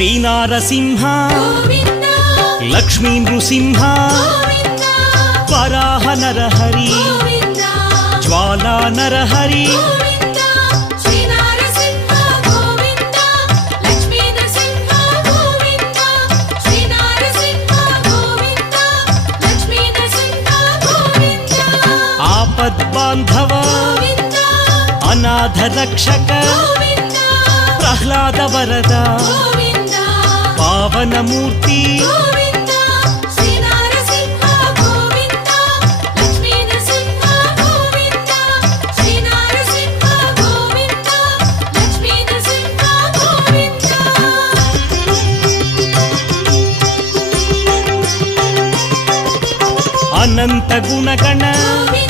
శ్రీనారసింహ గోవింద లక్ష్మీ నృసింహ గోవింద వరాహ నరహరి గోవింద జ్వాలా నరహరి గోవింద శ్రీనారసింహ గోవింద లక్ష్మీ నరసింహ గోవింద శ్రీనారసింహ గోవింద లక్ష్మీ నరసింహ గోవింద ఆపద్బాంధవ గోవింద అనాథ రక్షక గోవింద ప్రహ్లాద వరద గోవింద పావనమూర్తి గోవింద శ్రీనారసింహ గోవింద లక్ష్మీ నరసింహ గోవింద శ్రీనారసింహ గోవింద లక్ష్మీ నరసింహ గోవింద అనంత గుణగణ గోవింద